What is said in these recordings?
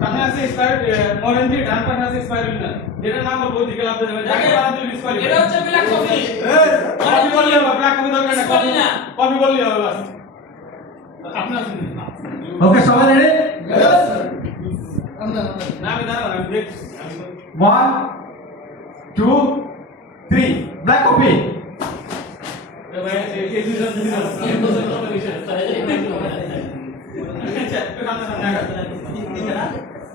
Tanhasi is fired. Morenji Dan Tanhasi is fired winner. Didn't have a good deal after the Jack Adam will be scored. You don't have black coffee. Coffee ball you have black coffee dog and coffee. Coffee ball you have us. Okay, so are ready? Yes, sir. Now we are ready. One, two, three. Black coffee.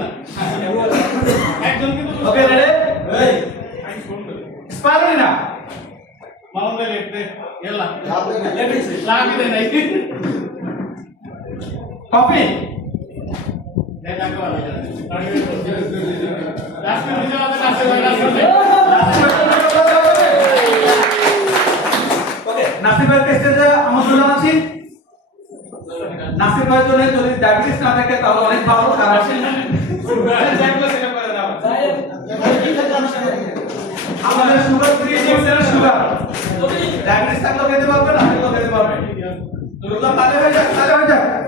না। হ্যাঁ, হ্যাঁ, একজন কিন্তু ওকে রে এই। আমি phone করি। ভাইয়ের জন্য যদি ডায়াবেটিস না থাকে তাহলে অনেক ভালো কারণ প্র্যাকটিস থাকলেও খেতে পারবে না খেলেও খেতে পারবে দুর্গা তাহলে হয়ে যাক তাহলে হয়ে যাক